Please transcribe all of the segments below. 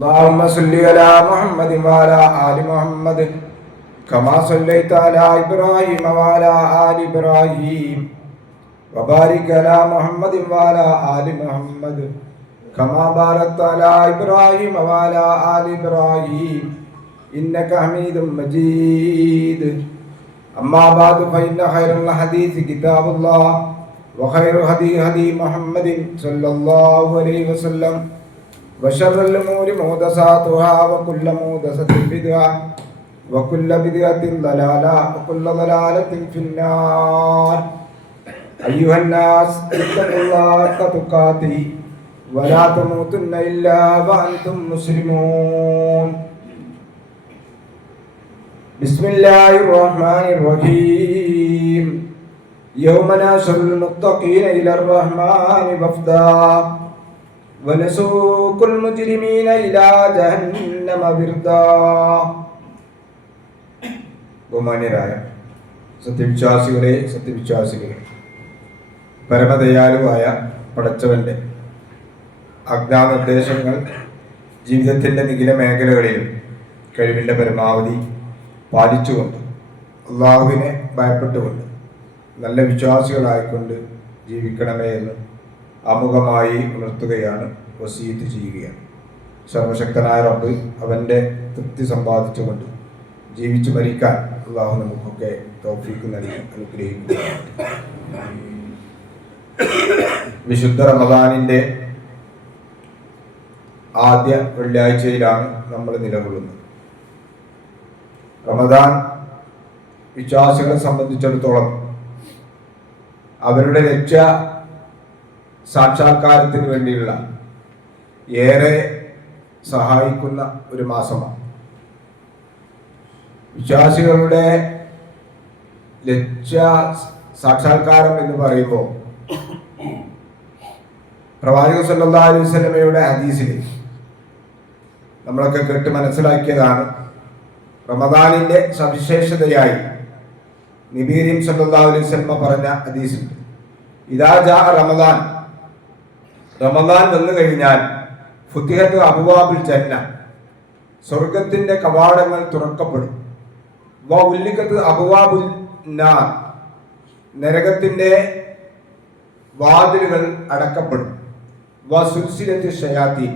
اللهم صل على محمد وعلى آل محمد كما صليت على إبراهيم وعلى آل إبراهيم وبارك على محمد وعلى آل محمد كما باركت على إبراهيم وعلى آل إبراهيم إنك حميد مجيد أما بعد فإن خير الحديث كتاب الله وخير هدي هدي محمد صلى الله عليه وسلم وشر الأمور محدثاتها وكل محدثة بدعة وكل بدعة ضلالة وكل ضلالة في النار. أيها الناس اتقوا الله حق تقاته ولا تموتن إلا وأنتم مسلمون. بسم الله الرحمن الرحيم. يوم نشر المتقين إلى الرحمن وفدا. ونسوق المجرمين إلى جهنم وردا ബഹുമാന്യരായ സത്യവിശ്വാസികളെ സത്യവിശ്വാസികളെ പരമദയാലുവായ പടച്ചവന്റെ ആജ്ഞാനിർദ്ദേശങ്ങൾ ജീവിതത്തിൻ്റെ നിഖില മേഖലകളിലും കഴിവിൻ്റെ പരമാവധി പാലിച്ചുകൊണ്ട് അള്ളാഹുവിനെ ഭയപ്പെട്ടുകൊണ്ട് നല്ല വിശ്വാസികളായിക്കൊണ്ട് ജീവിക്കണമേ എന്ന് ആമുഖമായി ഉണർത്തുകയാണ് വസീത്ത് ചെയ്യുകയാണ്. സർവശക്തനായ റബ്ബ് അവന്റെ തൃപ്തി സമ്പാദിച്ചുകൊണ്ട് ജീവിച്ചു മരിക്കാൻ അള്ളാഹു നമുക്കൊക്കെ തോഫീക്ക് നൽകി അനുഗ്രഹിക്കുക വിശുദ്ധ റമദാനിന്റെ ആദ്യ വെള്ളിയാഴ്ചയിലാണ് നമ്മൾ നിലകൊള്ളുന്നത്. റമദാൻ വിശ്വാസികളെ സംബന്ധിച്ചിടത്തോളം അവരുടെ ലക്ഷ്യ സാക്ഷാത്കാരത്തിന് വേണ്ടിയുള്ള ഏറെ സഹായിക്കുന്ന ഒരു മാസമാണ്. വിശ്വാസികളുടെ ലക്ഷ്യ സാക്ഷാത്കാരം എന്ന് പറയുമ്പോൾ പ്രവാചക സല്ലാ അലൈഹി സ്വലമയുടെ ഹദീസിൽ നമ്മളൊക്കെ കേട്ട് മനസ്സിലാക്കിയതാണ് റമദാനിന്റെ സവിശേഷതയായി നിബീരീം സല്ലാ അലൈഹി പറഞ്ഞ ഹദീസുണ്ട്. ഇതാ ജാ റമദാൻ റമദാൻ വന്നു കഴിഞ്ഞാൽ ഫുത്തിഹത്ത് അബുവാബിൽ ജന്ന. സ്വർഗത്തിന്റെ കവാടങ്ങൾ തുറക്കപ്പെടും. ഉല്ലിക്കത്ത് അബുവാബുൽ നരകത്തിന്റെ വാതിലുകൾ അടക്കപ്പെടും. വ സുൽസിലത്ത് ഷയാത്തി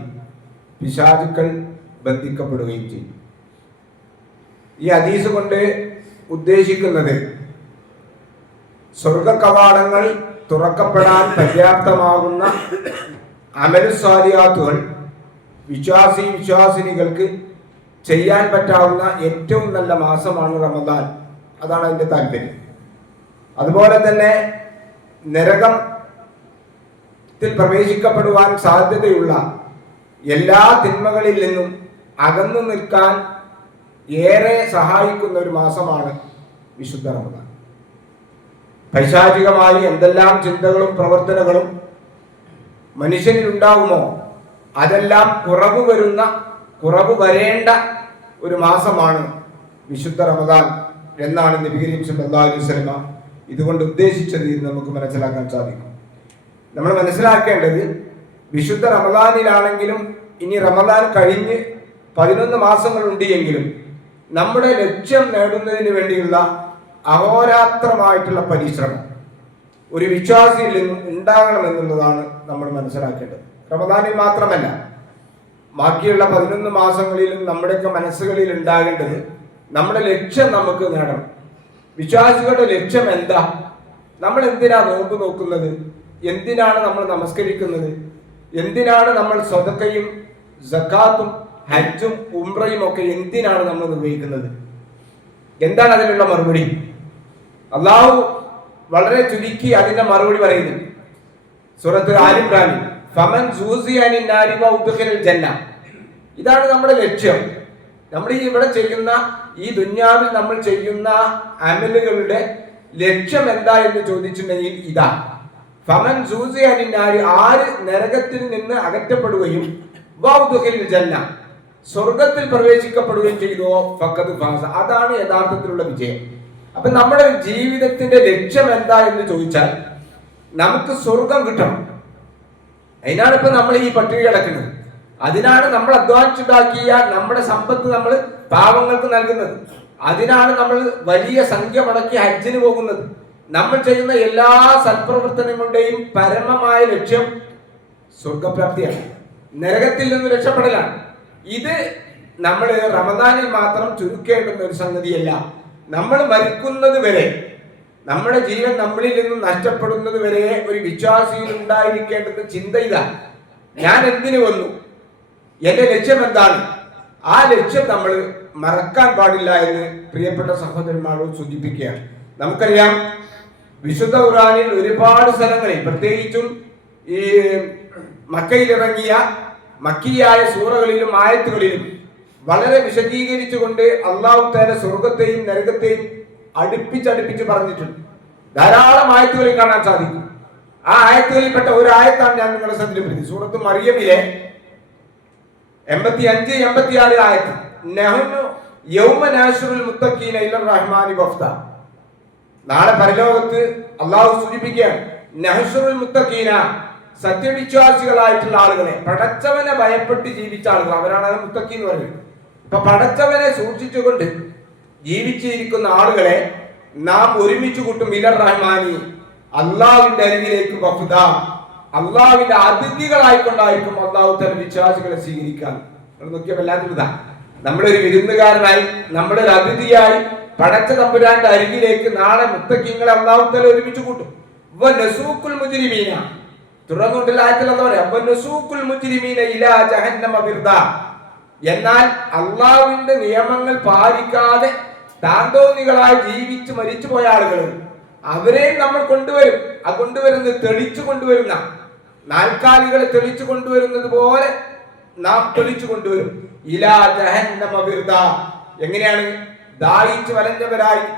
പിശാചുക്കൾ ബന്ധിക്കപ്പെടുകയും ചെയ്യും. ഈ ഹദീസ് കൊണ്ട് ഉദ്ദേശിക്കുന്നത് സ്വർഗ കവാടങ്ങൾ തുറക്കപ്പെടാൻ പര്യാപ്തമാകുന്ന അമലുസ്വാലിയാത്തുകൾ വിശ്വാസി വിശ്വാസിനികൾക്ക് ചെയ്യാൻ പറ്റാവുന്ന ഏറ്റവും നല്ല മാസമാണ് റമദാൻ. അതാണ് അതിന്റെ താല്പര്യം. അതുപോലെ തന്നെ നരകത്തിൽ പ്രവേശിക്കപ്പെടുവാൻ സാധ്യതയുള്ള എല്ലാ തിന്മകളിൽ നിന്നും അകന്നു നിൽക്കാൻ ഏറെ സഹായിക്കുന്ന ഒരു മാസമാണ് വിശുദ്ധ റമദാൻ. പൈശാചികമായി എന്തെല്ലാം ചിന്തകളും പ്രവർത്തനങ്ങളും മനുഷ്യനിൽ ഉണ്ടാകുമോ അതെല്ലാം കുറവ് വരുന്ന കുറവ് വരേണ്ട ഒരു മാസമാണ് വിശുദ്ധ റമദാൻ എന്നാണ് നബി കരീം സിനിമ അലൈഹി വസല്ലമ ഇതുകൊണ്ട് ഉദ്ദേശിച്ചത് എന്ന് നമുക്ക് മനസ്സിലാക്കാൻ സാധിക്കും. നമ്മൾ മനസ്സിലാക്കേണ്ടത് വിശുദ്ധ റമദാനിലാണെങ്കിലും ഇനി റമദാൻ കഴിഞ്ഞ് പതിനൊന്ന് മാസങ്ങളുണ്ട് എങ്കിലും നമ്മുടെ ലക്ഷ്യം നേടുന്നതിന് വേണ്ടിയുള്ള അഹോരാത്രമായിട്ടുള്ള പരിശ്രമം. ഒരു വിശ്വാസിയിൽ ഉണ്ടാകണം ഉണ്ടാകണമെന്നുള്ളതാണ് നമ്മൾ മനസ്സിലാക്കേണ്ടത്. റമദാനിൽ മാത്രമല്ല ബാക്കിയുള്ള പതിനൊന്ന് മാസങ്ങളിലും നമ്മുടെയൊക്കെ മനസ്സുകളിൽ ഉണ്ടാകേണ്ടത് നമ്മുടെ ലക്ഷ്യം നമുക്ക് നേടണം. വിശ്വാസികളുടെ ലക്ഷ്യം എന്താ? നമ്മൾ എന്തിനാ നോമ്പ് നോക്കുന്നത്? എന്തിനാണ് നമ്മൾ നമസ്കരിക്കുന്നത്? എന്തിനാണ് നമ്മൾ സ്വതക്കയും ജക്കാത്തും ഹജ്ജും ഉംറയും ഒക്കെ എന്തിനാണ് നമ്മൾ നിർവഹിക്കുന്നത് എന്താണ് അതിനുള്ള മറുപടി? അള്ളാഹു വളരെ ചുരുക്കി അതിന്റെ മറുപടി പറയുന്നുണ്ട് സൂറത്ത് ആലിംറാനി ഫമൻ ജന്ന. ഇതാണ് നമ്മുടെ ലക്ഷ്യം. നമ്മൾ ഈ ഇവിടെ ചെയ്യുന്ന ഈ ദുന്യാവിൽ നമ്മൾ ചെയ്യുന്ന അമലുകളുടെ ലക്ഷ്യം എന്താ എന്ന് ചോദിച്ചിട്ടുണ്ടെങ്കിൽ ഇതാ. ഫമൻ സൂസി അനിന്നാരി ആര് നരകത്തിൽ നിന്ന് അകറ്റപ്പെടുകയും ജന്ന. സ്വർഗത്തിൽ പ്രവേശിക്കപ്പെടുകയും ചെയ്തോ ഫക്കത് ഫാസ. അതാണ് യഥാർത്ഥത്തിലുള്ള വിജയം. അപ്പൊ നമ്മുടെ ജീവിതത്തിന്റെ ലക്ഷ്യം എന്താ എന്ന് ചോദിച്ചാൽ നമുക്ക് സ്വർഗം കിട്ടണം. അതിനാണ് ഇപ്പൊ നമ്മൾ ഈ പട്ടിക കിടക്കുന്നത്. അതിനാണ് നമ്മൾ അധ്വാനിച്ചുണ്ടാക്കിയ നമ്മുടെ സമ്പത്ത് നമ്മൾ പാവങ്ങൾക്ക് നൽകുന്നത്. അതിനാണ് നമ്മൾ വലിയ സംഖ്യ മുടക്കി ഹജ്ജിന് പോകുന്നത്. നമ്മൾ ചെയ്യുന്ന എല്ലാ സൽപ്രവർത്തനങ്ങളുടെയും പരമമായ ലക്ഷ്യം സ്വർഗപ്രാപ്തിയാണ് നരകത്തിൽ നിന്ന് രക്ഷപ്പെടലാണ്. ഇത് നമ്മൾ റമദാനിൽ മാത്രം ചുരുക്കേണ്ടുന്ന ഒരു സംഗതിയല്ല. നമ്മൾ മരിക്കുന്നത് വരെ നമ്മുടെ ജീവൻ നമ്മളിൽ നിന്ന് നഷ്ടപ്പെടുന്നത് വരെ ഒരു വിശ്വാസിയിൽ ഉണ്ടായിരിക്കേണ്ടത് ചിന്ത ഇതാണ് ഞാൻ എന്തിനു വന്നു? എന്റെ ലക്ഷ്യം എന്താണ്? ആ ലക്ഷ്യം നമ്മൾ മറക്കാൻ പാടില്ല എന്ന് പ്രിയപ്പെട്ട സഹോദരന്മാരോട് സൂചിപ്പിക്കുകയാണ്. നമുക്കറിയാം വിശുദ്ധ ഖുറാനിൽ ഒരുപാട് സ്ഥലങ്ങളിൽ പ്രത്യേകിച്ചും ഈ മക്കയിലിറങ്ങിയ മക്കിയായ സൂറകളിലും ആയത്തുകളിലും വളരെ വിശദീകരിച്ചുകൊണ്ട് അള്ളാഹു തല സ്വർഗത്തെയും നരകത്തെയും അടുപ്പിച്ചടുപ്പിച്ച് പറഞ്ഞിട്ടുണ്ട്. ധാരാളം ആയത്തുകളിൽ കാണാൻ സാധിക്കും. ആ ആയത്തുകളിൽപ്പെട്ട ഒരു ആയത്താണ് ഞാൻ നിങ്ങളെ ശ്രദ്ധയിൽപ്പെടുത്തി സൂറത്ത് മറിയമിലെ എൺപത്തി അഞ്ച് എൺപത്തി ആറ് ആയത്ത് റഹ്മാനി വഫ്ത. നാളെ പരലോകത്ത് അള്ളാഹു സൂചിപ്പിക്കുകയാണ്. നെഹ്ഷുറുൽ മുത്തഖീന സത്യവിശ്വാസികളായിട്ടുള്ള ആളുകളെ പടച്ചവനെ ഭയപ്പെട്ട് ജീവിച്ച ആളുകൾ. അവരാണ് മുത്തക്കി എന്ന് പറയുന്നത്. അപ്പൊ പടച്ചവനെ സൂക്ഷിച്ചുകൊണ്ട് ജീവിച്ചിരിക്കുന്ന ആളുകളെ നാം ഒരുമിച്ച് കൂട്ടും. മിലർ റഹ്മാനി അള്ളാവിന്റെ അരികിലേക്ക് വഫുദ. അള്ളാവിന്റെ അതിഥികളായിക്കൊണ്ടായിരിക്കും അള്ളാഹു തന്റെ വിശ്വാസികളെ സ്വീകരിക്കാൻ. നോക്കിയാൽ നമ്മളൊരു വിരുന്നുകാരനായി നമ്മുടെ ഒരു അതിഥിയായി പടച്ച തമ്പുരാന്റെ അരികിലേക്ക് നാളെ മുത്തക്കിങ്ങളെ അള്ളാഹു തല ഒരുമിച്ച് കൂട്ടും. തുറന്നുകൊണ്ടുള്ള ആയത്തിൽ എന്താ പറയാ എന്നാൽ അള്ളാഹുവിന്റെ നിയമങ്ങൾ പാലിക്കാതെ താന്തോന്നികളായി ജീവിച്ച് മരിച്ചു പോയ ആളുകൾ അവരെയും നമ്മൾ കൊണ്ടുവരും. ആ കൊണ്ടുവരുന്നത് തെളിച്ചു കൊണ്ടുവരുന്ന നാൽക്കാലികളെ തെളിച്ചു കൊണ്ടുവരുന്നത് പോലെ നാം തെളിച്ചു കൊണ്ടുവരും. ഇലാ ജഹന്നമ എങ്ങനെയാണ്? ദാഹിച്ചു വലഞ്ഞവരായി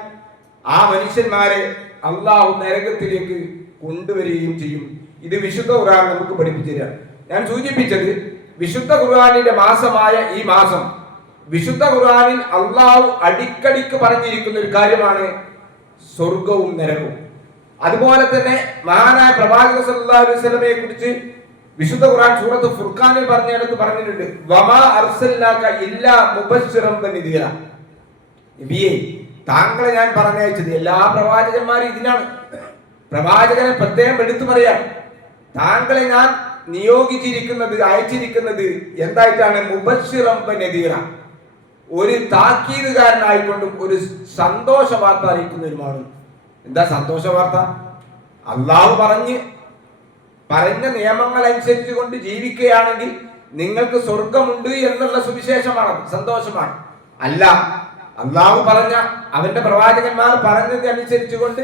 ആ മനുഷ്യന്മാരെ അള്ളാഹു നരകത്തിലേക്ക് കൊണ്ടുവരികയും ചെയ്യും. ഇത് വിശുദ്ധ ഖുർആൻ നമുക്ക് പഠിപ്പിച്ചു തരാം. ഞാൻ സൂചിപ്പിച്ചത് വിശുദ്ധ ഖുർആാനിന്റെ മാസമായ ഈ മാസം വിശുദ്ധ ഖുർആാനിൽ അള്ളാഹു അടിക്കടിക്ക് പറഞ്ഞിരിക്കുന്ന ഒരു കാര്യമാണ് സ്വർഗവും നരകവും. അതുപോലെ തന്നെ മഹാനായ പ്രവാചക സല്ലല്ലാഹു അലൈഹി കുറിച്ച് വിശുദ്ധ ഖുർആൻ സൂറത്ത് ഫുർഖാനിൽ പറഞ്ഞിടത്ത് പറഞ്ഞിട്ടുണ്ട്. ഇല്ലാ താങ്കളെ ഞാൻ പറഞ്ഞയച്ചത് എല്ലാ പ്രവാചകന്മാരും ഇതിനാണ്. പ്രവാചകനെ പ്രത്യേകം എടുത്തു പറയാം. താങ്കളെ ഞാൻ നിയോഗിച്ചിരിക്കുന്നത് അയച്ചിരിക്കുന്നത് എന്തായിട്ടാണ്? മുബിറ ഒരു താക്കീതുകാരനായിക്കൊണ്ടും ഒരു സന്തോഷ വാർത്ത അറിയിക്കുന്നവരുമാണ് എന്താ സന്തോഷ വാർത്ത അള്ളാഹു പറഞ്ഞ് പറഞ്ഞ നിയമങ്ങൾ അനുസരിച്ച് കൊണ്ട് ജീവിക്കുകയാണെങ്കിൽ നിങ്ങൾക്ക് സ്വർഗമുണ്ട് എന്നുള്ള സുവിശേഷമാണ് സന്തോഷമാണ്. അല്ല അള്ളാഹു പറഞ്ഞ അവന്റെ പ്രവാചകന്മാർ പറഞ്ഞത് അനുസരിച്ച് കൊണ്ട്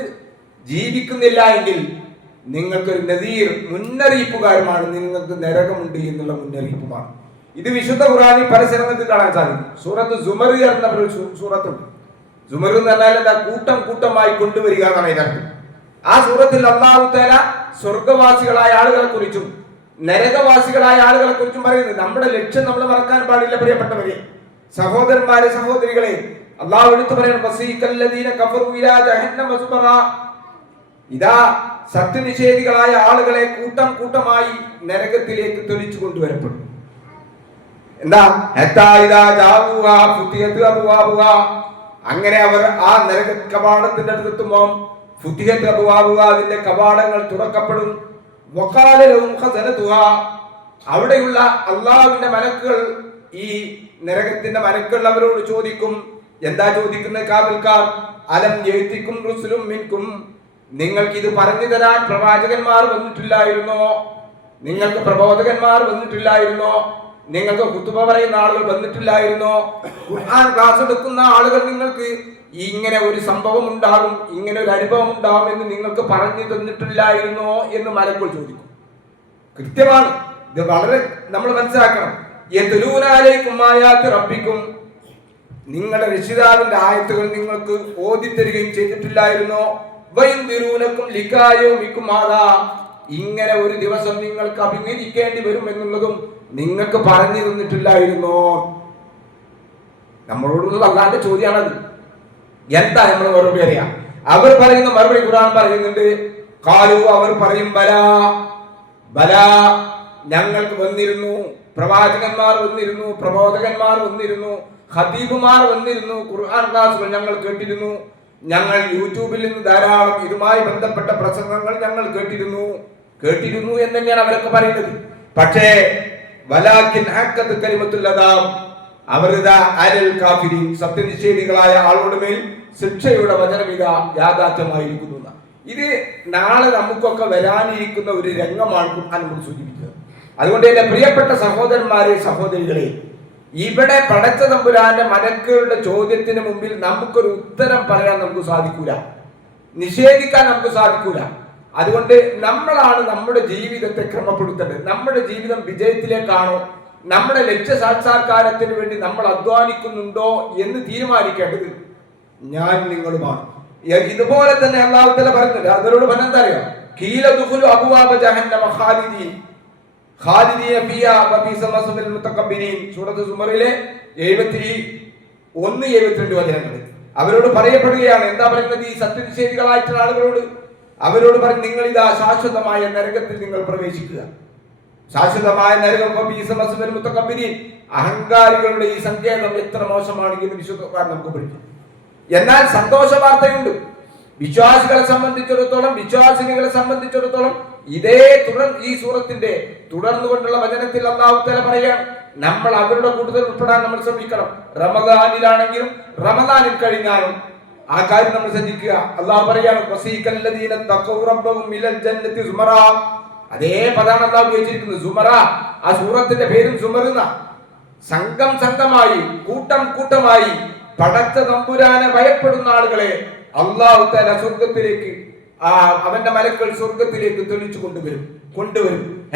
ജീവിക്കുന്നില്ല എങ്കിൽ നിങ്ങൾക്കൊരു നദീർ മുന്നറിയിപ്പുകാരുമാണ്. നിങ്ങൾക്ക് നരകമുണ്ട് എന്നുള്ള മുന്നറിയിപ്പുമാണ്. ഇത് വിശുദ്ധ ഖുറാനിൽ പല സ്ഥലങ്ങളിൽ കാണാൻ സാധിക്കും. സൂറത്ത് സുമർ എന്ന സൂറത്തുണ്ട്. സുമർ എന്ന് പറഞ്ഞാൽ എന്താ? കൂട്ടം കൂട്ടമായി കൊണ്ടുവരിക എന്നാണ് ഇതിനർത്ഥം ആ സൂറത്തിൽ അള്ളാഹുത്തേല സ്വർഗവാസികളായ ആളുകളെ കുറിച്ചും നരകവാസികളായ ആളുകളെ കുറിച്ചും പറയുന്നത് നമ്മുടെ ലക്ഷ്യം നമ്മൾ മറക്കാൻ പാടില്ല പ്രിയപ്പെട്ടവരെ. സഹോദരന്മാരെ സഹോദരികളെ അള്ളാഹു എടുത്തു പറയണം വസീകല്ലദീന കഫറു ഇലാ ജഹന്നമ സുമറാ. ഇതാ സത്യനിഷേധികളായ ആളുകളെ കൂട്ടം കൂട്ടമായി നരകത്തിലേക്ക് തെളിച്ചു കൊണ്ടുവരപ്പെടും എന്താ. അങ്ങനെ അവർ ആ നരക കവാടത്തിന്റെ അടുത്തെത്തുമ്പോൾ ഫുദ്ധിഹത്ത് അബ്വാബുഹാ, അതിന്റെ കവാടങ്ങൾ തുറക്കപ്പെടും. അവിടെയുള്ള അള്ളാഹുവിന്റെ മലക്കുകൾ ഈ നരകത്തിന്റെ മലക്കുകൾ അവരോട് ചോദിക്കും എന്താ ചോദിക്കുന്നത് കാവൽക്കാർ അലം ജയിത്തിക്കും റുസുലും മിൻകും നിങ്ങൾക്ക് ഇത് പറഞ്ഞു തരാൻ പ്രവാചകന്മാർ വന്നിട്ടില്ലായിരുന്നോ? നിങ്ങൾക്ക് പ്രബോധകന്മാർ വന്നിട്ടില്ലായിരുന്നോ? നിങ്ങൾക്ക് കുത്തുബ പറയുന്ന ആളുകൾ വന്നിട്ടില്ലായിരുന്നോ? ഖുർആൻ ക്ലാസ് എടുക്കുന്ന ആളുകൾ നിങ്ങൾക്ക് ഇങ്ങനെ ഒരു സംഭവം ഉണ്ടാകും ഇങ്ങനെ ഒരു അനുഭവം ഉണ്ടാകും എന്ന് നിങ്ങൾക്ക് പറഞ്ഞു തന്നിട്ടില്ലായിരുന്നോ എന്ന് മലക്കുൾ ചോദിക്കും. കൃത്യമാണ്. ഇത് വളരെ നമ്മൾ മനസ്സിലാക്കണം. യത്ലൂനാലേക്കും ആയാത്ത് റബ്ബിക്കും. നിങ്ങളുടെ രക്ഷിതാവിന്റെ ആയത്തുകൾ നിങ്ങൾക്ക് ഓതിത്തരികയും ചെയ്തിട്ടില്ലായിരുന്നോ? ഇങ്ങനെ ഒരു ദിവസം നിങ്ങൾക്ക് അഭിമുഖീകരിക്കേണ്ടി വരും എന്നുള്ളതും നിങ്ങൾക്ക് പറഞ്ഞു തന്നിട്ടില്ലായിരുന്നോ നമ്മളോടുള്ള അല്ലാന്റെ ചോദ്യമാണത് എന്താ നമ്മൾ മറുപടി അറിയാം അവർ പറയുന്ന മറുപടി ഖുർആൻ പറയുന്നുണ്ട് കാലു അവർ പറയും ബല. ബല. ഞങ്ങൾക്ക് വന്നിരുന്നു പ്രവാചകന്മാർ വന്നിരുന്നു പ്രബോധകന്മാർ വന്നിരുന്നു ഹദീബുമാർ വന്നിരുന്നു ഖുർആൻ ക്ലാസ്സുകൾ ഞങ്ങൾ കേട്ടിരുന്നു. ഞങ്ങൾ യൂട്യൂബിൽ നിന്ന് ധാരാളം ഇതുമായി ബന്ധപ്പെട്ട പ്രസംഗങ്ങൾ ഞങ്ങൾ കേട്ടിരുന്നു. കേട്ടിരുന്നു എന്ന് തന്നെയാണ് അവരൊക്കെ പറയുന്നത്. പക്ഷേ വലാക്കിൻ ഹക്കത്ത് കലിമത്തുല്ലതാം അവരിതാ അരൽ കാഫിരി സത്യനിഷേധികളായ ആളോട് മേൽ ശിക്ഷയുടെ വചനമിത യാഥാർത്ഥ്യമായിരിക്കുന്നു. ഇത് നാളെ നമുക്കൊക്കെ വരാനിരിക്കുന്ന ഒരു രംഗമാണ് ഖുർആൻ സൂചിപ്പിച്ചത് അതുകൊണ്ട് എന്റെ പ്രിയപ്പെട്ട സഹോദരന്മാരെ സഹോദരികളെ ഇവിടെ പടച്ച തമ്പുരാന്റെ മലക്കുകളുടെ ചോദ്യത്തിന് മുമ്പിൽ നമുക്കൊരു ഉത്തരം പറയാൻ നമുക്ക് സാധിക്കൂല. നിഷേധിക്കാൻ നമുക്ക് സാധിക്കൂല. അതുകൊണ്ട് നമ്മളാണ് നമ്മുടെ ജീവിതത്തെ ക്രമപ്പെടുത്തേണ്ടത്. നമ്മുടെ ജീവിതം വിജയത്തിലേക്കാണോ? നമ്മുടെ ലക്ഷ്യ സാക്ഷാത്കാരത്തിന് വേണ്ടി നമ്മൾ അധ്വാനിക്കുന്നുണ്ടോ എന്ന് തീരുമാനിക്കേണ്ടത് ഞാൻ നിങ്ങളുമാണ്. ഇതുപോലെ തന്നെ അള്ളാഹുത്തല തല പറയുന്നുണ്ട്. അതിനോട് പറഞ്ഞെന്താ അറിയാം? കീല ദുഹുലു അബുവാബ ജഹന്നമ ഖാലിദീൻ. സൂറത്ത് സുമറിലെ 71 72 വചനങ്ങൾ. അവരോട് പറയപ്പെടുകയാണ് എന്താ പറയുന്നത്? ഈ സത്യനിഷേധികളായിട്ടുള്ള ആളുകളോട് അവരോട് പറഞ്ഞു നിങ്ങൾ ഇതാ ശാശ്വതമായ നരകത്തിൽ നിങ്ങൾ പ്രവേശിക്കുക. ശാശ്വതമായ നരകം അഹങ്കാരികളുടെ ഈ സങ്കേതം എത്ര മോശമാണെങ്കിലും വിശുദ്ധക്കാർ നമുക്ക് പഠിക്കും. എന്നാൽ സന്തോഷ വാർത്തയുണ്ട് വിശ്വാസികളെ സംബന്ധിച്ചിടത്തോളം വിശ്വാസിനികളെ സംബന്ധിച്ചിടത്തോളം ഇതേ തുടർ ഈ സൂറത്തിന്റെ തുടർന്നുകൊണ്ടുള്ള വചനത്തിൽ അള്ളാഹുത്തല തല പറയാം നമ്മൾ അവരുടെ കൂട്ടത്തിൽ ഉൾപ്പെടാൻ നമ്മൾ ശ്രമിക്കണം. റമദാനിലാണെങ്കിലും റമദാനിൽ കഴിഞ്ഞാലും ആ കാര്യം നമ്മൾ ശ്രദ്ധിക്കുക. അള്ളാഹു പറയാണ് അതേ പദാണ് അള്ളാഹു ഉപയോഗിച്ചിരിക്കുന്നത് സുമറ. ആ സൂറത്തിന്റെ പേരും സുമറുന്ന. സംഘം സംഘമായി കൂട്ടം കൂട്ടമായി പടച്ച തമ്പുരാനെ ഭയപ്പെടുന്ന ആളുകളെ അള്ളാഹു തല സ്വർഗത്തിലേക്ക് ആ അവന്റെ മലക്കൾ സ്വർഗത്തിലേക്ക് തെളിച്ചു കൊണ്ടുവരും കൊണ്ടുവരും.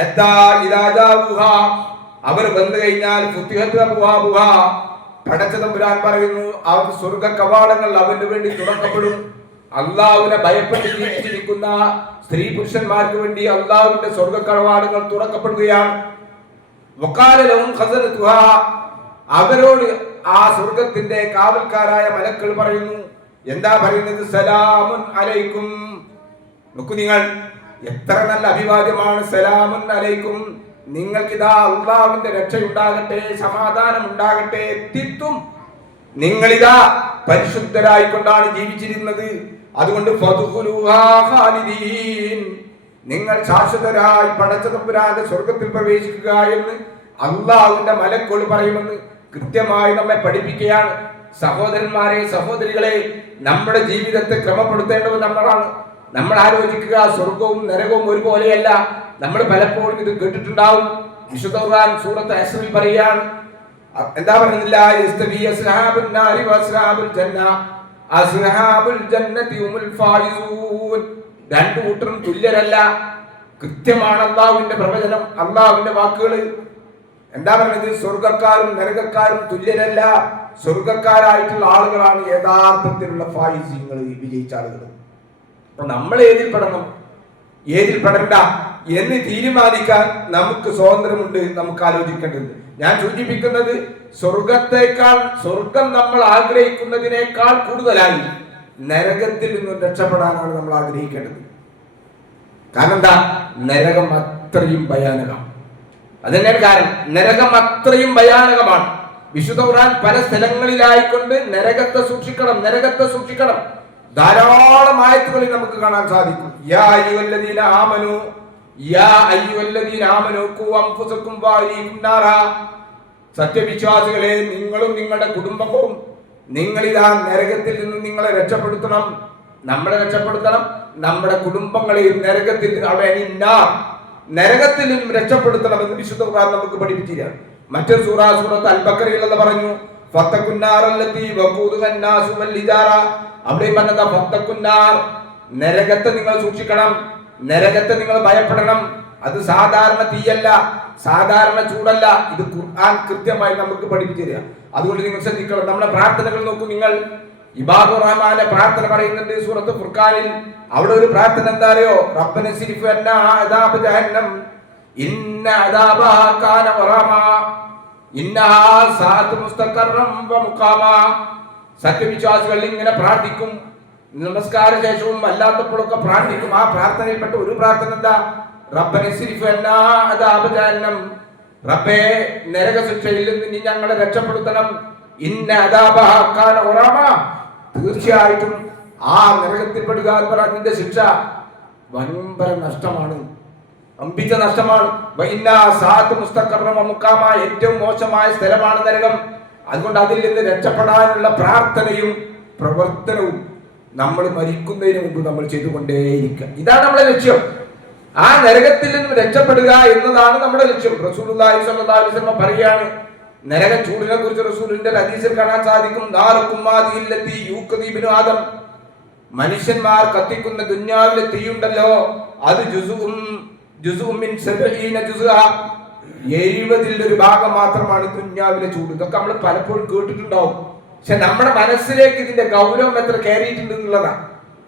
അവർ വന്നു കഴിഞ്ഞാൽ. പടച്ച തമ്പുരാൻ പറയുന്നു അവർ സ്വർഗ കവാടങ്ങൾ അവന് വേണ്ടി തുറക്കപ്പെടും. അള്ളാഹുവിനെ ഭയപ്പെട്ട് ജീവിച്ചിരിക്കുന്ന സ്ത്രീ പുരുഷന്മാർക്ക് വേണ്ടി അള്ളാഹുവിന്റെ സ്വർഗ കവാടങ്ങൾ തുറക്കപ്പെടുകയാണ്. അവരോട് ആ സ്വർഗത്തിന്റെ കാവൽക്കാരായ മലക്കൾ പറയുന്നു എന്താ പറയുന്നത്? സലാമുൻ അലൈക്കും. നോക്കൂ നിങ്ങൾ. എത്ര നല്ല അഭിവാദ്യമാണ്. സലാമുൻ അലൈക്കും. നിങ്ങൾക്കിതാ അള്ളാവിന്റെ രക്ഷയുണ്ടാകട്ടെ സമാധാനം ഉണ്ടാകട്ടെ എത്തിത്തും നിങ്ങളിതാ പരിശുദ്ധരായിക്കൊണ്ടാണ് ജീവിച്ചിരുന്നത്. അതുകൊണ്ട്. നിങ്ങൾ ശാശ്വതരായി പടച്ചതമ്പുരാന്റെ സ്വർഗത്തിൽ പ്രവേശിക്കുക എന്ന് അള്ളാഹുവിന്റെ മലക്കോൾ പറയുമെന്ന് കൃത്യമായി നമ്മെ പഠിപ്പിക്കുകയാണ്. സഹോദരന്മാരെ സഹോദരികളെ നമ്മുടെ ജീവിതത്തെ ക്രമപ്പെടുത്തേണ്ടത് നമ്മളാണ്. നമ്മൾ ആലോചിക്കുക സ്വർഗവും നരകവും ഒരുപോലെയല്ല. നമ്മൾ പലപ്പോഴും ഇത് കേട്ടിട്ടുണ്ടാവും. വിശുദ്ധ ഖുർആൻ സൂറത്ത് അസ്റിൽ പറയാണ് എന്താ പറയുന്നില്ല? യസ്തവി അസ്ഹാബുൻ നാരി വസ്ഹാബുൽ ജന്ന അസ്ഹാബുൽ ജന്നതി ഹുമുൽ ഫായിസൂൻ. രണ്ടു കൂട്ടരും തുല്യരല്ല. കൃത്യമാണ് അള്ളാഹുവിന്റെ പ്രവചനം അള്ളാഹുവിന്റെ വാക്കുകൾ എന്താ പറയുന്നത്? സ്വർഗക്കാരും നരകക്കാരും തുല്യരല്ല. സ്വർഗക്കാരായിട്ടുള്ള ആളുകളാണ് യഥാർത്ഥത്തിലുള്ള ഫായിസിങ്ങൾ വിജയിച്ച ആളുകൾ. അപ്പൊ നമ്മൾ ഏതിൽ പെടണം? ഏതിൽ പെടണ്ട? എന്ന് തീരുമാനിക്കാൻ നമുക്ക് സ്വാതന്ത്ര്യമുണ്ട് നമുക്ക് ആലോചിക്കേണ്ടത്. ഞാൻ സൂചിപ്പിക്കുന്നത് സ്വർഗത്തേക്കാൾ സ്വർഗം നമ്മൾ ആഗ്രഹിക്കുന്നതിനേക്കാൾ കൂടുതലായി നരകത്തിൽ നിന്നും രക്ഷപ്പെടാനാണ് നമ്മൾ ആഗ്രഹിക്കേണ്ടത്. കാരണം എന്താ? നരകം അത്രയും ഭയാനകമാണ് അതന്നെയാണ് കാരണം നരകം അത്രയും ഭയാനകമാണ്. വിശുദ്ധ ഖുർആൻ പല സ്ഥലങ്ങളിലായിക്കൊണ്ട് നരകത്തെ സൂക്ഷിക്കണം നരകത്തെ സൂക്ഷിക്കണം. ധാരാളം ആയത്തുകളിൽ നമുക്ക് കാണാൻ സാധിക്കും. യാ യാ സത്യവിശ്വാസികളെ നിങ്ങളും നിങ്ങളുടെ കുടുംബവും നിങ്ങളിതാ നരകത്തിൽ നിന്ന് നിങ്ങളെ രക്ഷപ്പെടുത്തണം. നമ്മളെ രക്ഷപ്പെടുത്തണം. നമ്മുടെ കുടുംബങ്ങളെയും നരകത്തിൽ നരകത്തിൽ നിന്നും രക്ഷപ്പെടുത്തണം എന്ന് വിശുദ്ധ ഖുർആൻ നമുക്ക് പഠിപ്പിച്ചിരിക്കുകയാണ്. മറ്റൊരു സൂറ സൂറത്ത് എന്ന് പറഞ്ഞു അവിടെ പറഞ്ഞത് ഭക്തക്കുന്നാർ നരകത്തെ നിങ്ങൾ സൂക്ഷിക്കണം നരകത്തെ നിങ്ങൾ ഭയപ്പെടണം. അത് സാധാരണ തീയല്ല സാധാരണ ചൂടല്ല. ഇത് ഖുർആൻ കൃത്യമായി നമുക്ക് പഠിപ്പിച്ചു തരിക. അതുകൊണ്ട് നിങ്ങൾ ശ്രദ്ധിക്കണം. നമ്മുടെ പ്രാർത്ഥനകൾ നോക്കൂ നിങ്ങൾ. ഇബാബു റഹ്മാന്റെ പ്രാർത്ഥന പറയുന്നുണ്ട് സൂറത്ത് ഫുർഖാനിൽ. അവിടെ ഒരു പ്രാർത്ഥന എന്താ അറിയോ? റബ്ബന സിരിഫ് ജഹന്നം. ഇന്ന അദാബ കാന വറാമാ. ഇന്നഹാ സാത് മുസ്തഖറം വ മുഖാമാ. സത്യവിശ്വാസികൾ ഇങ്ങനെ പ്രാർത്ഥിക്കും. നമസ്കാര ശേഷവും അല്ലാത്തപ്പോഴൊക്കെ പ്രാർത്ഥിക്കും. ആ പ്രാർത്ഥനയിൽപ്പെട്ട ഒരു പ്രാർത്ഥന എന്താ? റബ്ബനെ ജഹന്നം. റബ്ബേ നരക ശിക്ഷയിൽ നിന്ന് നീ ഞങ്ങളെ രക്ഷപ്പെടുത്തണം. ഇന്ന അദാബഹ കാന തീർച്ചയായിട്ടും ആ നരകത്തിൽപ്പെടുക എന്ന് പറഞ്ഞതിന്റെ ശിക്ഷ വൻപര നഷ്ടമാണ്. അമ്പിച്ച നഷ്ടമാണ്. ഏറ്റവും മോശമായ സ്ഥലമാണ് നരകം. അതുകൊണ്ട് അതിൽ നിന്ന് രക്ഷപ്പെടാനുള്ള പ്രാർത്ഥനയും പ്രവർത്തനവും നമ്മൾ മരിക്കുന്നതിന് മുമ്പ് നമ്മൾ ചെയ്തുകൊണ്ടേയിരിക്കുക. ഇതാണ് നമ്മുടെ ലക്ഷ്യം. ആ നരകത്തിൽ നിന്നും രക്ഷപ്പെടുക എന്നതാണ് നമ്മുടെ ലക്ഷ്യം. റസൂലുള്ളാഹി പറയുകയാണ് നരക ചൂടിനെ കുറിച്ച് റസൂലിന്റെ ഹദീസിൽ കാണാൻ സാധിക്കും. ആദം. മനുഷ്യന്മാർ കത്തിക്കുന്ന ദുന്യാവിലെ തീയുണ്ടല്ലോ. അത് സബഈന ജുസുഅ. എഴുപതിൽ ഒരു ഭാഗം മാത്രമാണ് ദുന്യാവിലെ ചൂട് ഇതൊക്കെ നമ്മൾ പലപ്പോഴും കേട്ടിട്ടുണ്ടാവും. പക്ഷെ നമ്മുടെ മനസ്സിലേക്ക് ഇതിന്റെ ഗൗരവം എത്ര കയറിയിട്ടുണ്ട് എന്നുള്ളതാണ്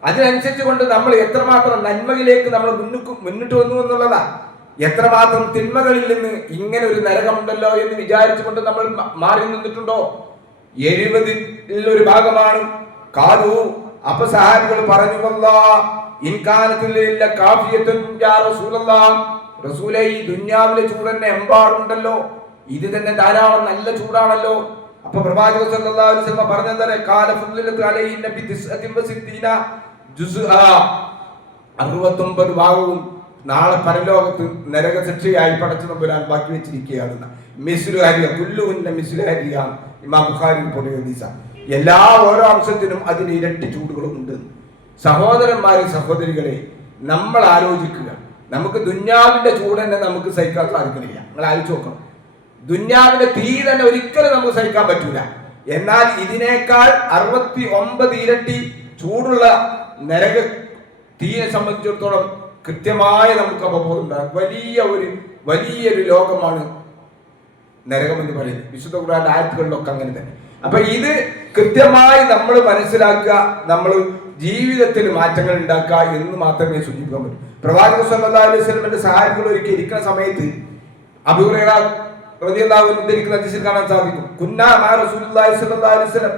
അതിനനുസരിച്ച് കൊണ്ട് നമ്മൾ എത്രമാത്രം നന്മയിലേക്ക് നമ്മൾ മുന്നിട്ട് മുന്നിട്ട് വന്നു എന്നുള്ളതാ. എത്രമാത്രം തിന്മകളിൽ നിന്ന് ഇങ്ങനെ ഒരു നരകമുണ്ടല്ലോ എന്ന് വിചാരിച്ചുകൊണ്ട് നമ്മൾ മാറി നിന്നിട്ടുണ്ടോ? എഴുപതിൽ ഒരു ഭാഗമാണ് കാതു അപ്പൊ സഹാബികൾ പറഞ്ഞു റസൂലല്ലാ. റസൂലേ ഈ ദുന്യാവിലെ ചൂട് തന്നെ എമ്പാടുണ്ടല്ലോ. ഇത് തന്നെ ധാരാളം നല്ല ചൂടാണല്ലോ. അപ്പൊ പ്രവാചക സല്ലല്ലാഹു അലൈഹി വസല്ലം നബി തിസ്അത്തിൻ വസിദ്ദീന ജുസ്ആ. 69 ഭാഗവും നാളെ പരലോകത്ത് നരക ശിക്ഷയായി പടച്ചു നമ്പുരാൻ ബാക്കി വെച്ചിരിക്കുകയാണ്. മിസ്ലു ഹരിയ കുല്ലുഹുന്ന മിസ്ലു ഹരിയ ബുഖാരി എല്ലാ ഓരോ അംശത്തിനും അതിന് ഇരട്ടി ചൂടുകളും ഉണ്ട് സഹോദരന്മാരെ സഹോദരികളെ നമ്മൾ ആലോചിക്കുക. നമുക്ക് ദുന്യാവിന്റെ ചൂട് തന്നെ നമുക്ക് സഹിക്കാൻ സാധിക്കുന്നില്ല നിങ്ങൾ ആലോചിച്ച് നോക്കണം ദുന്യാവിന്റെ തീ തന്നെ ഒരിക്കലും നമുക്ക് സഹിക്കാൻ പറ്റൂല. എന്നാൽ ഇതിനേക്കാൾ അറുപത്തി ഒമ്പത് ഇരട്ടി ചൂടുള്ള നരക തീയെ സംബന്ധിച്ചിടത്തോളം കൃത്യമായ നമുക്ക് അവബോധം ഉണ്ടാകും. വലിയ ഒരു വലിയൊരു ലോകമാണ് നരകമെന്ന് പറയുന്നത്. വിശുദ്ധ കുടാന്റെ ആയത്തുകളിലൊക്കെ അങ്ങനെ തന്നെ. അപ്പൊ ഇത് കൃത്യമായി നമ്മൾ മനസ്സിലാക്കുക നമ്മൾ ജീവിതത്തിൽ മാറ്റങ്ങൾ ഉണ്ടാക്കുക എന്ന് മാത്രമേ സൂചിപ്പിക്കാൻ പറ്റൂ. പ്രവാചക സല്ലല്ലാഹു അലൈഹി സഹായികൾ ഒരുക്കി ഇരിക്കുന്ന സമയത്ത് കാണാൻ സാധിക്കും. കുന്നാ മാ റസൂലുള്ളാഹി അലൈഹി വസല്ലം.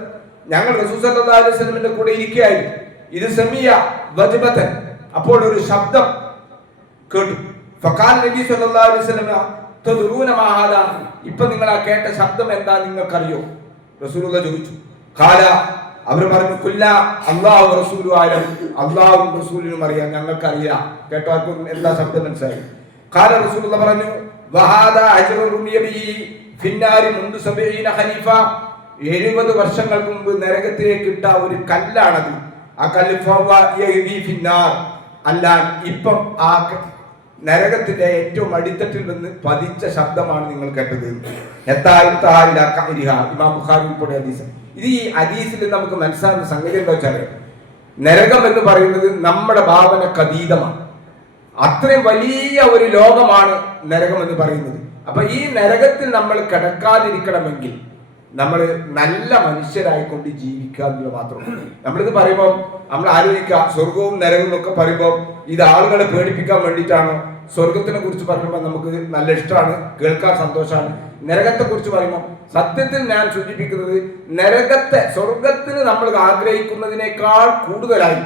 ഞങ്ങൾ റസൂൽ സല്ലല്ലാഹു അലൈഹി കൂടെ ഇരിക്കുകയായിരുന്നു. ഇത് സെമിയ വജ്ബതൻ. അപ്പോൾ ഒരു ശബ്ദം കേട്ടു. ഫഖാൽ നബി സല്ലല്ലാഹു അലൈഹി മാ ഹാദാ. ഇപ്പൊ നിങ്ങൾ ആ കേട്ട ശബ്ദം എന്താ നിങ്ങൾക്കറിയോ? റസൂലുള്ള ചോദിച്ചു. ഖാല അവർ പറഞ്ഞു കുല്ല അള്ളാഹു റസൂലു അള്ളാഹും റസൂലിനും അറിയാം ഞങ്ങൾക്കറിയാം. കേട്ടോ ആർക്കും എന്താ ശബ്ദം മനസ്സിലായി. ഖാല റസൂലുള്ള പറഞ്ഞു എഴുപത് അജ്റു റുമിയ ബിഹി ഫിന്നാരി മുൻദു സബഈന ഖലീഫ. 70 വർഷങ്ങൾക്ക് മുമ്പ് നരകത്തിലേക്ക് ഇട്ട ഒരു കല്ലാണത്. ആ കല്ല് അല്ല ഇപ്പം ആ നരകത്തിന്റെ ഏറ്റവും അടിത്തട്ടിൽ നിന്ന് പതിച്ച ശബ്ദമാണ് നിങ്ങൾ കേട്ടത്. ഇമാം ബുഖാരി ഉൾപ്പെടെ ഹദീസ്. ഇത് ഈ ഹദീസിൽ നമുക്ക് മനസ്സിലാകുന്ന സംഗതി എന്താ വെച്ചാൽ നരകം എന്ന് പറയുന്നത് നമ്മുടെ ഭാവനക്ക് അതീതമാണ് അത്രയും വലിയ ഒരു ലോകമാണ് നരകം എന്ന് പറയുന്നത്. അപ്പൊ ഈ നരകത്തിൽ നമ്മൾ കിടക്കാതിരിക്കണമെങ്കിൽ നമ്മൾ നല്ല മനുഷ്യരായിക്കൊണ്ട് ജീവിക്കുക എന്നുള്ള മാത്രം. നമ്മളിത് പറയുമ്പോൾ നമ്മൾ ആലോചിക്കുക സ്വർഗവും നരകവും എന്നൊക്കെ പറയുമ്പോൾ ഇത് ആളുകളെ പേടിപ്പിക്കാൻ വേണ്ടിയിട്ടാണോ? സ്വർഗത്തിനെ കുറിച്ച് പറയുമ്പോൾ നമുക്ക് നല്ല ഇഷ്ടമാണ് കേൾക്കാൻ സന്തോഷമാണ്. നരകത്തെ കുറിച്ച് പറയുമ്പോൾ സത്യത്തിൽ ഞാൻ സൂചിപ്പിക്കുന്നത് നരകത്തെ സ്വർഗത്തിന് നമ്മൾ ആഗ്രഹിക്കുന്നതിനേക്കാൾ കൂടുതലായി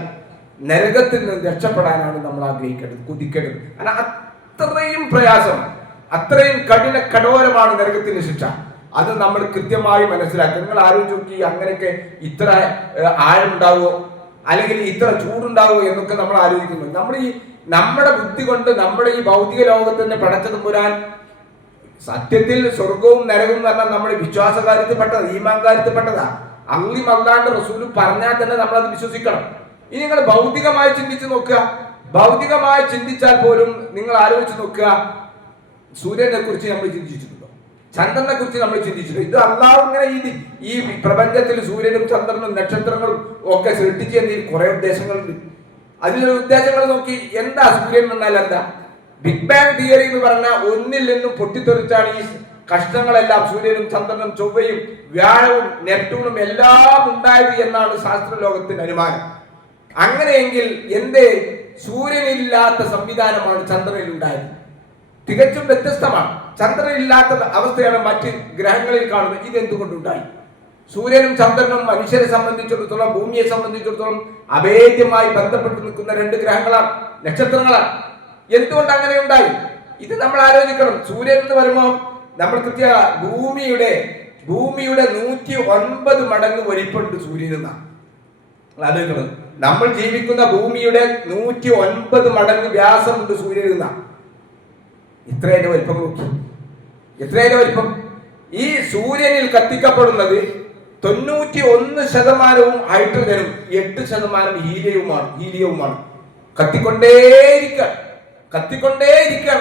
നരകത്തിൽ നിന്ന് രക്ഷപ്പെടാനാണ് നമ്മൾ ആഗ്രഹിക്കേണ്ടത് കുതിക്കേണ്ടത്. കാരണം അത്രയും പ്രയാസം അത്രയും കഠിന കഠോരമാണ് നരകത്തിന്റെ ശിക്ഷ. അത് നമ്മൾ കൃത്യമായി മനസ്സിലാക്കുക നിങ്ങൾ ആലോചിച്ച് നോക്കി അങ്ങനെയൊക്കെ ഇത്ര ആഴമുണ്ടാവുമോ? അല്ലെങ്കിൽ ഇത്ര ചൂടുണ്ടാവുമോ എന്നൊക്കെ നമ്മൾ ആലോചിക്കുന്നു. നമ്മൾ ഈ നമ്മുടെ ബുദ്ധി കൊണ്ട് നമ്മുടെ ഈ ഭൗതിക ലോകത്തിന്റെ പടച്ചതും പുരാൻ സത്യത്തിൽ സ്വർഗവും നരകവും പറഞ്ഞാൽ നമ്മുടെ വിശ്വാസ കാര്യത്തിൽ പെട്ടത് ഈമാൻ കാര്യത്തിൽ പെട്ടതാ. അള്ളി മല്ലാണ്ട് റസൂൽ പറഞ്ഞാൽ തന്നെ നമ്മൾ അത് വിശ്വസിക്കണം. ഇനി നിങ്ങൾ ഭൗതികമായി ചിന്തിച്ച് നോക്കുക. ഭൗതികമായി ചിന്തിച്ചാൽ പോലും നിങ്ങൾ ആലോചിച്ച് നോക്കുക. സൂര്യനെ കുറിച്ച് നമ്മൾ ചിന്തിച്ചിട്ടുണ്ടോ? ചന്ദ്രനെ കുറിച്ച് നമ്മൾ ചിന്തിച്ചിട്ടുണ്ട്? ഇത് അള്ളാഹു ഇങ്ങനെ ഈ ഈ പ്രപഞ്ചത്തിൽ സൂര്യനും ചന്ദ്രനും നക്ഷത്രങ്ങളും ഒക്കെ സൃഷ്ടിച്ചു എന്നീ കുറെ ഉദ്ദേശങ്ങളുണ്ട്. അതിലൊരു ഉദ്ദേശങ്ങൾ നോക്കി. എന്താ സൂര്യൻ എന്നാൽ എന്താ? ബിഗ് ബാങ് തിയറി എന്ന് പറഞ്ഞ ഒന്നിൽ നിന്നും പൊട്ടിത്തെറിച്ചാണ് ഈ കഷ്ടങ്ങളെല്ലാം സൂര്യനും ചന്ദ്രനും ചൊവ്വയും വ്യാഴവും നെപ്റ്റൂണും എല്ലാം ഉണ്ടായത് എന്നാണ് ശാസ്ത്ര ലോകത്തിന്റെ അനുമാനം. അങ്ങനെയെങ്കിൽ എന്തേ സൂര്യനില്ലാത്ത സംവിധാനമാണ് ചന്ദ്രനിൽ ഉണ്ടായത്? തികച്ചും വ്യത്യസ്തമാണ്. ചന്ദ്രനില്ലാത്ത അവസ്ഥയാണ് മറ്റ് ഗ്രഹങ്ങളിൽ കാണുന്നത്. ഇതെന്തുകൊണ്ടുണ്ടായി സൂര്യനും ചന്ദ്രനും മനുഷ്യരെ സംബന്ധിച്ചിടത്തോളം ഭൂമിയെ സംബന്ധിച്ചിടത്തോളം അഭേദ്യമായി ബന്ധപ്പെട്ട് നിൽക്കുന്ന രണ്ട് ഗ്രഹങ്ങളാണ് നക്ഷത്രങ്ങളാണ്. എന്തുകൊണ്ട് അങ്ങനെ ഉണ്ടായി? ഇത് നമ്മൾ ആലോചിക്കണം. സൂര്യൻ എന്ന് പറയുമ്പോൾ നമ്മൾ കൃത്യ ഭൂമിയുടെ ഭൂമിയുടെ നൂറ്റി ഒൻപത് മടങ്ങ് വലിപ്പുണ്ട് സൂര്യൻ എന്നാണ് ആലോചിക്കണം. നമ്മൾ ജീവിക്കുന്ന ഭൂമിയുടെ നൂറ്റി ഒൻപത് മടങ്ങ് വ്യാസമുണ്ട് സൂര്യൻ എന്നാണ് ഇത്രയുടെ വലിപ്പം നോക്കി. എത്രയുടെ വലിപ്പം. ഈ സൂര്യനിൽ കത്തിക്കപ്പെടുന്നത് തൊണ്ണൂറ്റി ഒന്ന് ശതമാനവും ഹൈഡ്രജനും എട്ട് ശതമാനം ഹീലിയവുമാണ് ഹീലിയവുമാണ്. കത്തിക്കൊണ്ടേയിരിക്കുക കത്തിക്കൊണ്ടേയിരിക്കുക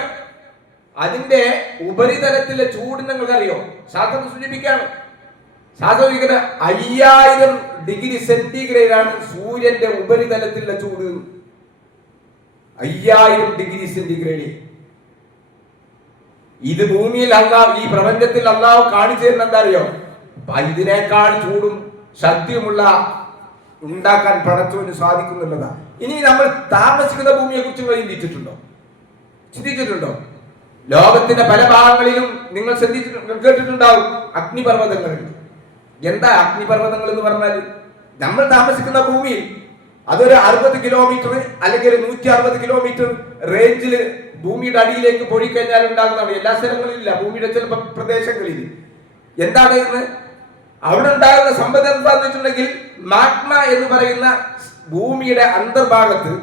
അതിന്റെ ഉപരിതലത്തിലെ ചൂട് നിങ്ങൾക്കറിയോ ശാസ്ത്രം സൂചിപ്പിക്കാണ് ശാസ്ത്രം സൂചിക്കുന്ന അയ്യായിരം ഡിഗ്രി സെന്റിഗ്രേഡ് ആണ് സൂര്യന്റെ ഉപരിതലത്തിലെ ചൂട്. അയ്യായിരം ഡിഗ്രി സെന്റിഗ്രേഡ്. ഇത് ഭൂമിയിൽ അള്ളാഹ് ഈ പ്രപഞ്ചത്തിൽ അള്ളാഹു കാണിച്ചു തരുന്ന എന്താ അറിയോ ഇതിനേക്കാൾ ചൂടും ശക്തിയുമുള്ള ഉണ്ടാക്കാൻ പടച്ചവന് സാധിക്കുന്നുള്ളതാണ് ഇനി നമ്മൾ താമസിക്കുന്ന ഭൂമിയെ കുറിച്ച് ചിന്തിച്ചിട്ടുണ്ടോ? ചിന്തിച്ചിട്ടുണ്ടോ? ലോകത്തിന്റെ പല ഭാഗങ്ങളിലും നിങ്ങൾ ശ്രദ്ധിച്ചിട്ട് കേട്ടിട്ടുണ്ടാവും അഗ്നിപർവതങ്ങൾ. എന്താ അഗ്നിപർവതങ്ങൾ എന്ന് പറഞ്ഞാൽ നമ്മൾ താമസിക്കുന്ന ഭൂമിയിൽ അതൊരു അറുപത് കിലോമീറ്റർ അല്ലെങ്കിൽ നൂറ്റി അറുപത് കിലോമീറ്റർ റേഞ്ചിൽ ഭൂമിയുടെ അടിയിലേക്ക് പോയി കഴിഞ്ഞാൽ ഉണ്ടാകുന്നതാണ്. എല്ലാ സ്ഥലങ്ങളിലും ഇല്ല. ഭൂമിയുടെ ചില പ്ര- പ്രദേശങ്ങളിൽ. എന്താണ് എന്ന്? അവിടെ ഉണ്ടാകുന്ന സമ്പത്ത് എന്താന്ന് വെച്ചിട്ടുണ്ടെങ്കിൽ മാഗ്മ എന്ന് പറയുന്ന ഭൂമിയുടെ അന്തർഭാഗത്ത്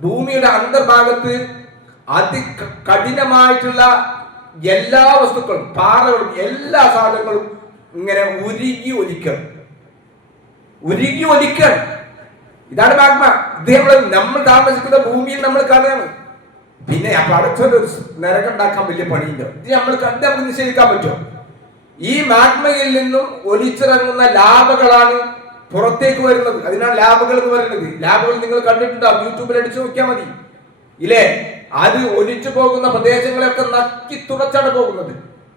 ഭൂമിയുടെ അന്തർഭാഗത്ത് അതി ക- കഠിനമായിട്ടുള്ള എല്ലാ വസ്തുക്കളും പാറകളും എല്ലാ സാധനങ്ങളും ഇങ്ങനെ ഉരുകി ഒലിക്കണം ഉരുകി ഒലിക്കണം ഇതാണ് മാഗ്മ. ഇത് നമ്മൾ താമസിക്കുന്ന ഭൂമിയിൽ നമ്മൾ കാണുകയാണ്. പിന്നെ അപ്പൊ അടുത്തൊരു നരകുണ്ടാക്കാൻ വലിയ പണിയില്ല ഇത് നമ്മൾ കണ്ട് നമുക്ക് നിഷേധിക്കാൻ പറ്റുമോ ഈ മാഗ്മയിൽ നിന്നും ഒലിച്ചിറങ്ങുന്ന ലാഭകളാണ് പുറത്തേക്ക് വരുന്നത്. അതിനാണ് ലാഭകൾ എന്ന് പറയുന്നത്. ലാഭകൾ നിങ്ങൾ കണ്ടിട്ടുണ്ടാവും. യൂട്യൂബിൽ അടിച്ചു നോക്കിയാൽ മതി. ഇല്ലേ? അത് ഒലിച്ചു പോകുന്ന പ്രദേശങ്ങളെയൊക്കെ നക്കി തുടച്ചാണ് പോകുന്നത്.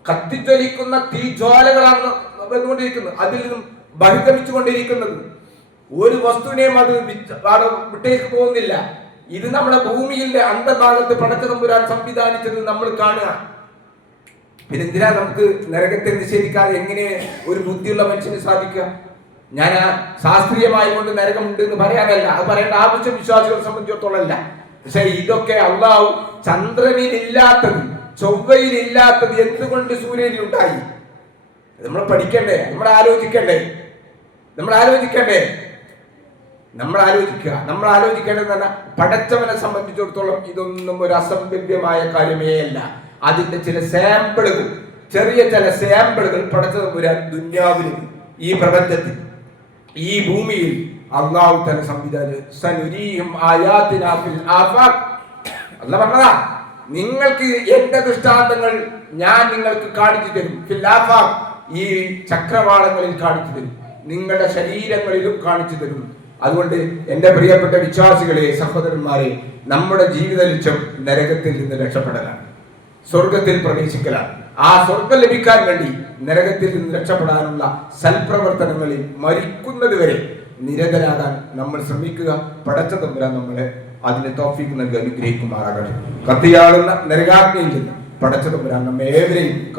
കത്തിജ്വലിക്കുന്ന തീജ്വാലകളാണ് വന്നുകൊണ്ടിരിക്കുന്നത്. അതിൽ നിന്നും ബഹിർഗമിച്ചുകൊണ്ടിരിക്കുന്നത്. ഒരു വസ്തുവിനെയും അത് വിട്ടേക്ക് പോകുന്നില്ല. ഇത് നമ്മുടെ ഭൂമിയിലെ അന്തഭാഗത്ത് പടച്ച തമ്പുരാൻ സംവിധാനിച്ചത് നമ്മൾ കാണുക. പിന്നെ എന്തിനാ നമുക്ക് നരകത്തെ നിഷേധിക്കാതെ എങ്ങനെ ഒരു ബുദ്ധിയുള്ള മനുഷ്യന് സാധിക്കുക? ഞാൻ ശാസ്ത്രീയമായി കൊണ്ട് നരകമുണ്ട് എന്ന് പറയാനല്ല. അത് പറയേണ്ട ആവശ്യം വിശ്വാസികളെ സംബന്ധിച്ചിടത്തോളം അല്ല. പക്ഷെ ഇതൊക്കെ അള്ളാഹു ചൊവ്വയിൽ ഇല്ലാത്തത് എന്തുകൊണ്ട് സൂര്യനിൽ ഉണ്ടായി നമ്മൾ പഠിക്കണ്ടേ? നമ്മൾ ആലോചിക്കണ്ടേ? നമ്മൾ ആലോചിക്കണ്ടേ? നമ്മൾ ആലോചിക്കുക. നമ്മൾ ആലോചിക്കേണ്ടത് തന്നെ പടച്ചവനെ സംബന്ധിച്ചിടത്തോളം ഇതൊന്നും ഒരു അസംഭവ്യമായ കാര്യമേ അല്ല. അതിന്റെ ചില സാമ്പിളുകൾ ചെറിയ ചില സാമ്പിളുകൾ പടച്ചത് പുരാൻ ദുന്യാവിൽ ഈ പ്രപഞ്ചത്തിൽ ഈ ഭൂമിയിൽ അള്ളാഹു തന്നെ സംവിധാനം പറഞ്ഞതാ നിങ്ങൾക്ക് എന്റെ ദൃഷ്ടാന്തങ്ങൾ ഞാൻ നിങ്ങൾക്ക് കാണിച്ചു തരും. ഈ ചക്രവാളങ്ങളിൽ കാണിച്ചു തരും. നിങ്ങളുടെ ശരീരങ്ങളിലും കാണിച്ചു തരും. അതുകൊണ്ട് എന്റെ പ്രിയപ്പെട്ട വിശ്വാസികളെ സഹോദരന്മാരെ നമ്മുടെ ജീവിത ലക്ഷ്യം നരകത്തിൽ നിന്ന് രക്ഷപ്പെടലാണ്. സ്വർഗത്തിൽ പ്രവേശിക്കലാണ്. ആ സ്വർഗം ലഭിക്കാൻ വേണ്ടി നരകത്തിൽ നിന്ന് രക്ഷപ്പെടാനുള്ള സൽപ്രവർത്തനങ്ങളിൽ മരിക്കുന്നത് വരെ നിരതരാകാൻ നമ്മൾ ശ്രമിക്കുക. പടച്ച തമ്പുരാൻ നമ്മളെ അതിനെ തോഫിക്ക് നൽകി അനുഗ്രഹിക്കുമാറാകട്ടെ. കത്തിയാളുന്ന നരകാഗ്നിയിൽ നിന്ന് പടച്ച തമ്പുരാൻ നമ്മെ ഏവരെയും